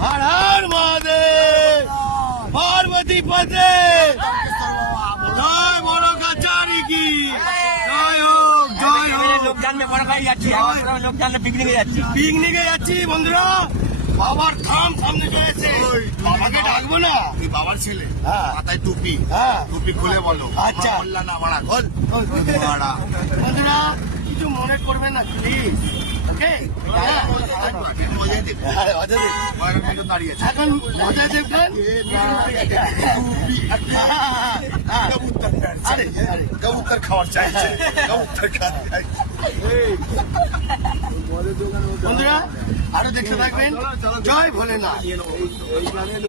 हर हर महादेव पार्वती पते जय बोलो कचारी की जय हो जय हो লোক জানলে বড় ভাই যাচ্ছি লোক জানলে পিকনিকে যাচ্ছি পিকনিকে যাচ্ছি বন্ধুরা বাবার ধাম সামনে চলেছে বাবাকে ডাকবো না তুই বাবার ছেলে হ্যাঁ। মাথায় টুপি হ্যাঁ টুপি খুলে বলো আচ্ছা। বললা না বাড়া খোল বাড়া বন্ধুরা কিছু মনে করবেন না প্লিজ ওকে মজা দেখ দাঁড়িয়ে আছে এখন মজা দেখবেন আরে আরে কবুতর খাওয়ার চাইছে কবুতর খাওয়ার বন্ধুরা আরো দেখতে থাকবেন জয় ভোলেনাথ